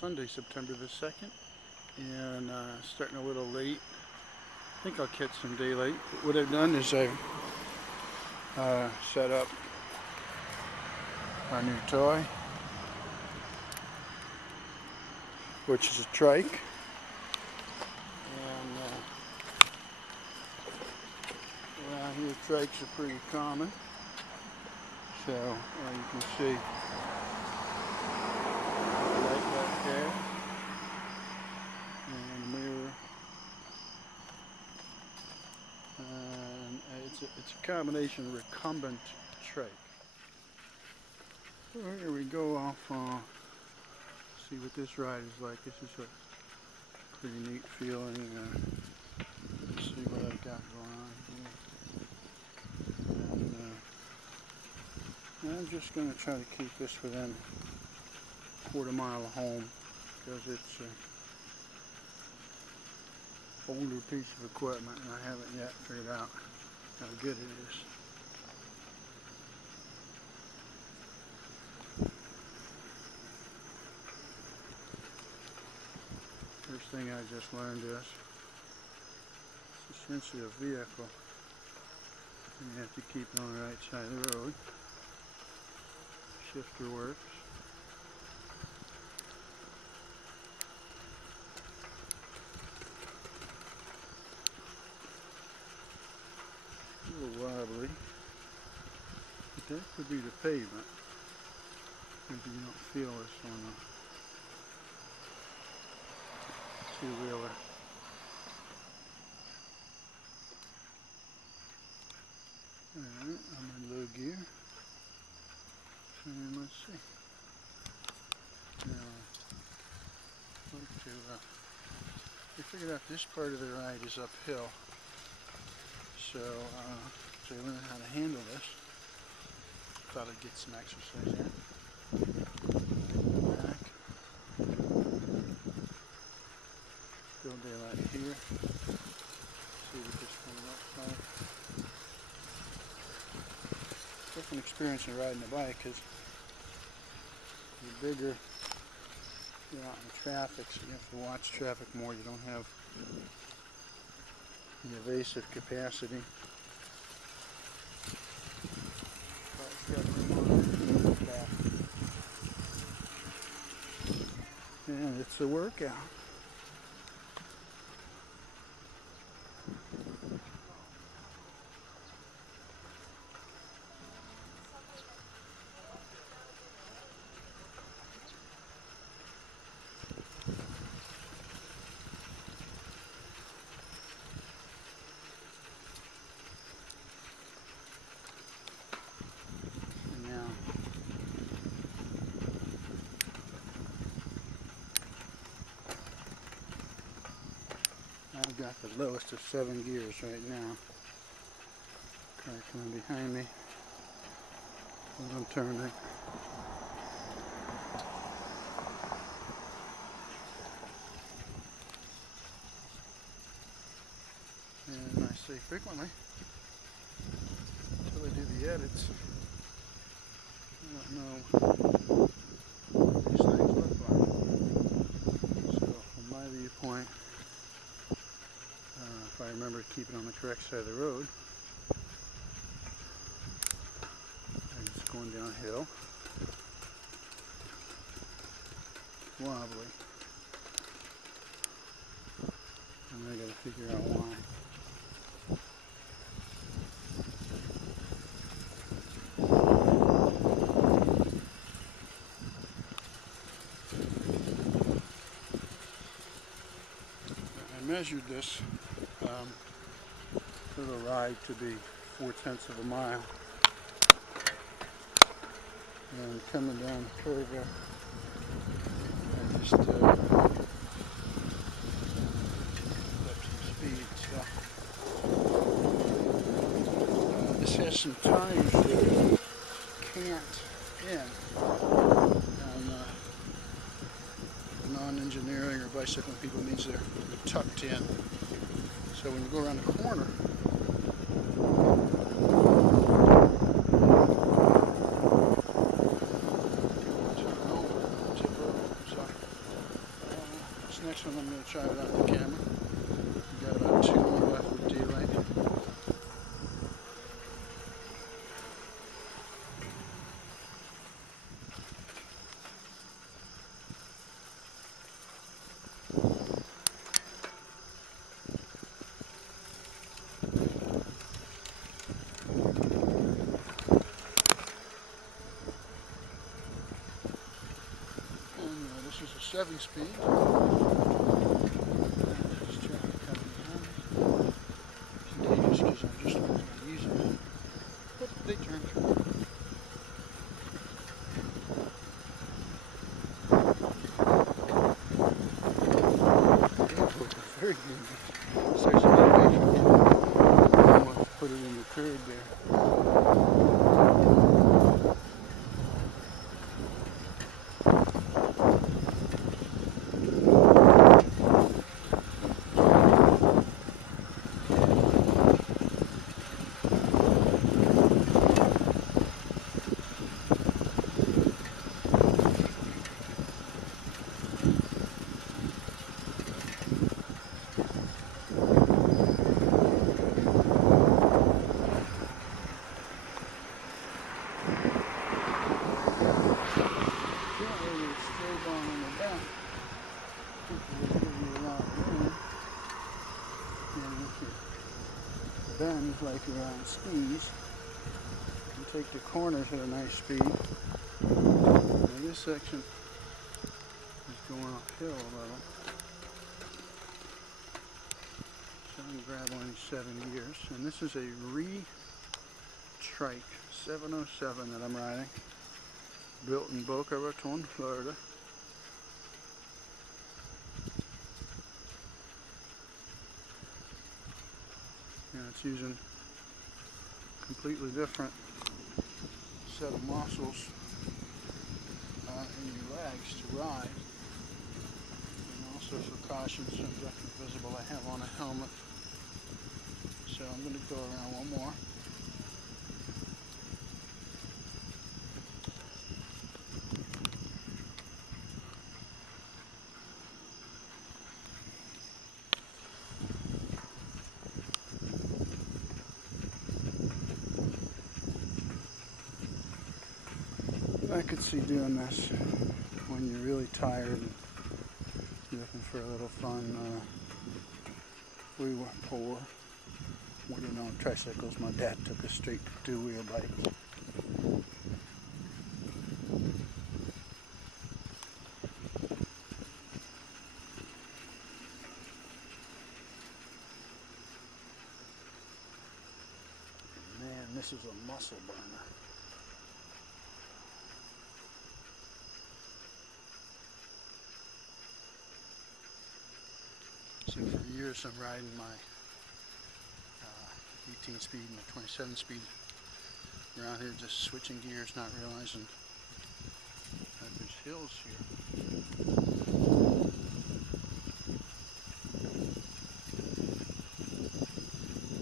Sunday, September the 2nd, and starting a little late. I think I'll catch some daylight. But what I've done is I've set up our new toy, which is a trike, and around here trikes are pretty common. So you can see the light back there, and a mirror, and it's a combination recumbent trike. So here we go off. See what this ride is like. This is a pretty neat feeling. Let's see what I've got going on here. And I'm just going to try to keep this within a quarter mile of home, because it's an older piece of equipment and I haven't yet figured out how good it is. First thing I just learned is it's essentially a vehicle, and you have to keep it on the right side of the road. Shifter works. A little wobbly, but that could be the pavement. Maybe you don't feel this on the two-wheeler. Alright, I'm in low gear. And let's see. Now, we figured out this part of the ride is uphill. So, I learned how to handle this. Thought I'd get some exercise in. Back. Still daylight here. See what this one looks like. Different experience in riding a bike, because you're bigger, you're out in traffic, so you have to watch traffic more. You don't have the evasive capacity. And it's a workout. I've got the lowest of 7 gears right now. Car coming behind me as I'm turning. And I say frequently, until I do the edits, I don't know what these things look like. So from my viewpoint, if I remember to keep it on the correct side of the road, and it's going downhill, wobbly, and I got to figure out why. I measured this for the ride to be 4/10 of a mile, and coming down the curve there, I just up some speed. So this has some tires that can't in. Non-engineering or bicycling people means they're tucked in. So when you go around the corner, shot it out the camera. We got about 2 more left with D-Link. This is a 7-speed. This traffic coming behind. It's dangerous because I'm just learning to use it. But they turn through. Very dangerous. So there's a little way from it. I'm going to put it in the curb there. Bend like you're on skis and take the corners at a nice speed. Now this section is going uphill a little, so I'm grabbing 7 years, and this is a RE Trike 707 that I'm riding, built in Boca Raton, Florida. And it's using a completely different set of muscles in your legs to ride. And also for caution, so I'm definitely visible, I have on a helmet. So I'm going to go around one more. I could see doing this when you're really tired and you're looking for a little fun. We were poor. We didn't own tricycles. My dad took us straight to 2-wheel bikes. Man, this is a muscle burner. So for years I'm riding my 18 speed and the 27 speed around here, just switching gears, not realizing that there's hills here.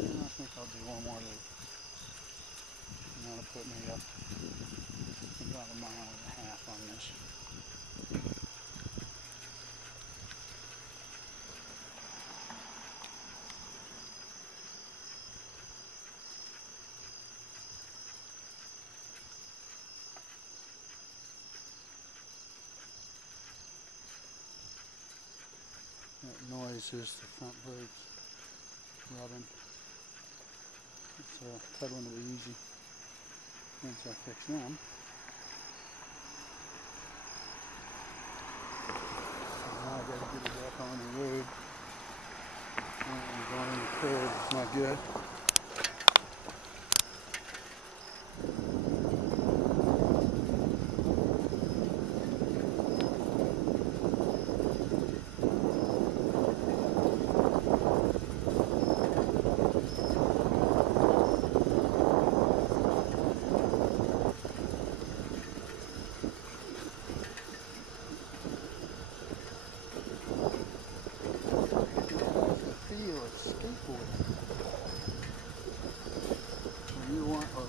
And I think I'll do one more loop. And that'll put me up about 1.5 miles on this. That noise is the front brakes rubbing. It's pedaling will be easy once I fix them. So now I gotta get it back on the road. Going in the curve is not good.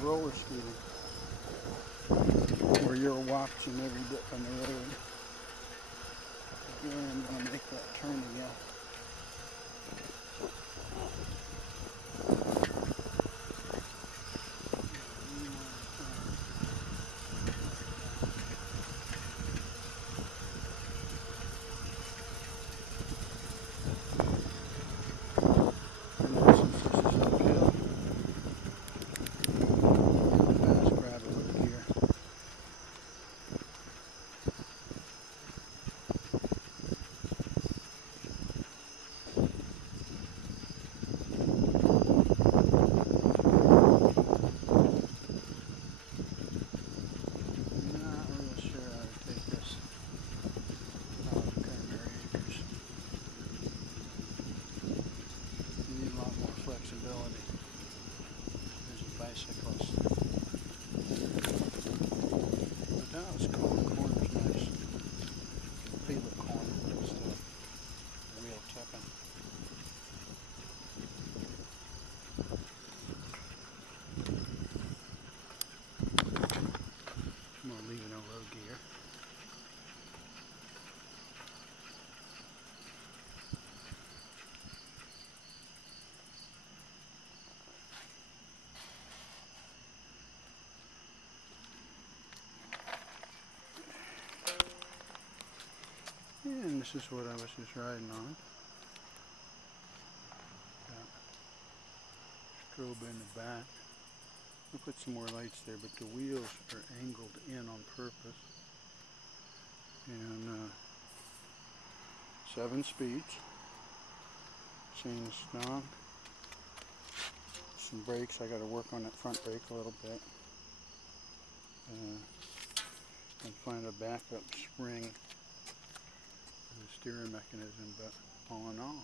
Roller skating, where you're watching every dip on the road. Again, I'm going to make that turn again. And this is what I was just riding on. Got strobe in the back. I'll put some more lights there, but the wheels are angled in on purpose. And 7 speeds. Chain is strong. Some brakes. I got to work on that front brake a little bit. And find a backup spring. The steering mechanism, but all in all,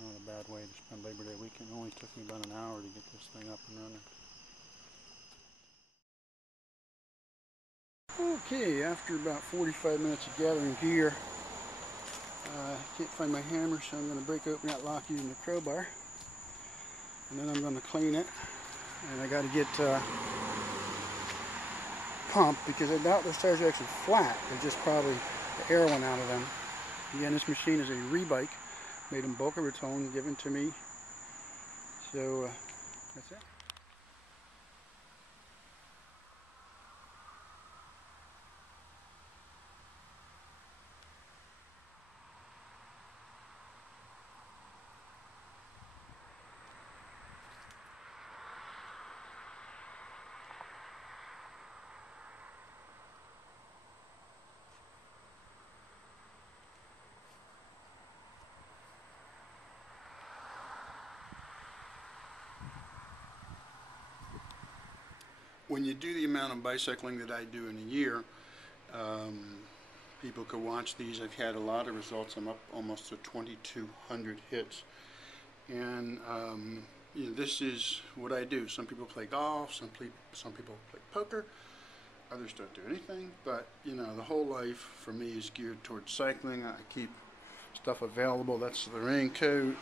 not a bad way to spend Labor Day weekend. It only took me about an hour to get this thing up and running. Okay, after about 45 minutes of gathering gear, I can't find my hammer, so I'm going to break open that lock using the crowbar, and then I'm going to clean it, and I got to get pumped because I doubt those tires are actually flat. They're just probably the air went out of them. Again, this machine is a re-bike, made in Boca Raton, given to me. So that's it. When you do the amount of bicycling that I do in a year, people could watch these. I've had a lot of results. I'm up almost to 2,200 hits. And you know, this is what I do. Some people play golf, some people play poker, others don't do anything. But you know, the whole life for me is geared towards cycling. I keep stuff available. That's the raincoat.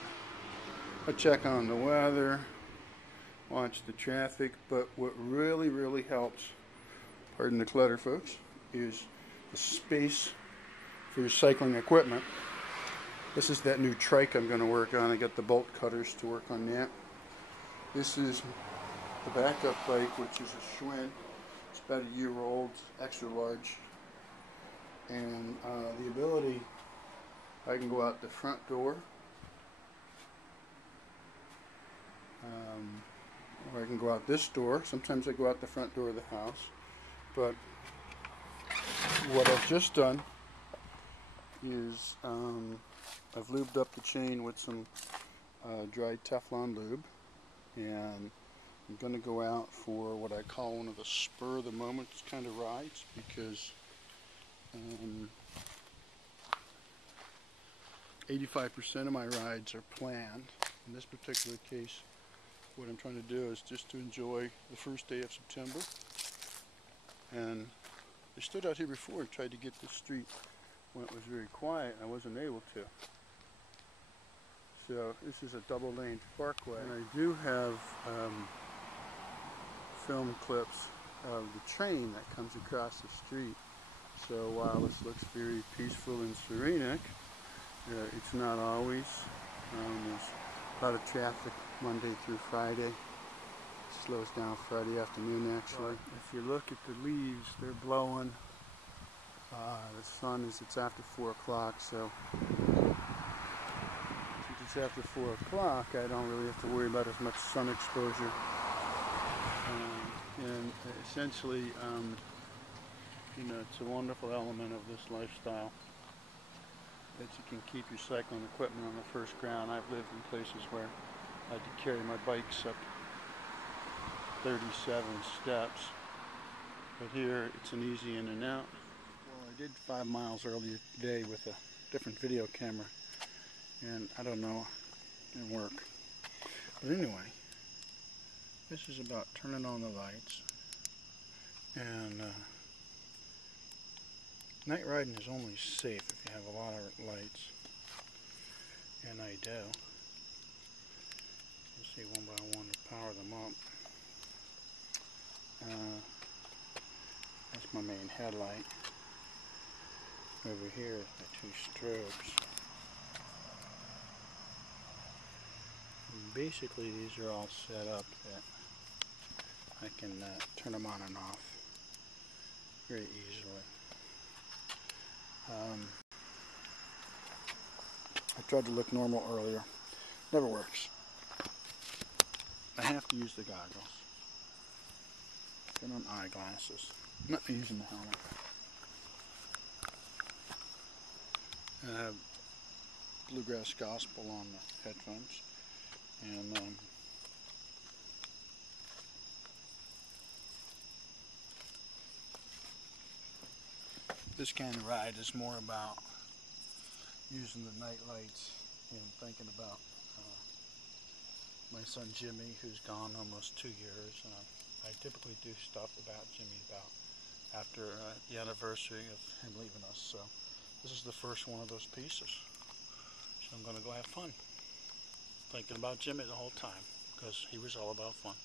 I check on the weather. Watch the traffic, but what really helps, pardon the clutter folks, is the space for your cycling equipment. This is that new trike I'm going to work on. I got the bolt cutters to work on that. This is the backup bike, which is a Schwinn. It's about a year old, extra large, and the ability, I can go out the front door, or I can go out this door. Sometimes I go out the front door of the house. But what I've just done is I've lubed up the chain with some dried Teflon lube, and I'm going to go out for what I call one of the spur of the moment kind of rides, because 85% of my rides are planned. In this particular case, what I'm trying to do is just to enjoy the first day of September. And I stood out here before and tried to get this street when it was very quiet. I wasn't able to. So this is a double-lane parkway, and I do have film clips of the train that comes across the street. So while this looks very peaceful and serenic, It's not always. There's a lot of traffic Monday through Friday. It slows down Friday afternoon actually. If you look at the leaves, they're blowing. The sun it's after 4 o'clock, so since it's after 4 o'clock, I don't really have to worry about as much sun exposure. And essentially, you know, it's a wonderful element of this lifestyle that you can keep your cycling equipment on the first ground. I've lived in places where I had to carry my bikes up 37 steps, but here it's an easy in and out. Well, I did 5 miles earlier today with a different video camera, and I don't know, it didn't work. But anyway, this is about turning on the lights, and night riding is only safe if you have a lot of lights, and I do. You see one by one to power them up. That's my main headlight. Over here is my 2 strobes. And basically these are all set up that I can turn them on and off very easily. I tried to look normal earlier. Never works. I have to use the goggles. Get on eyeglasses. I'm not using the helmet. I have Bluegrass Gospel on the headphones, and this kind of ride is more about using the night lights and thinking about my son Jimmy, who's gone almost 2 years. I typically do stuff about Jimmy about after the anniversary of him leaving us, so this is the first one of those pieces. So I'm going to go have fun thinking about Jimmy the whole time, because he was all about fun.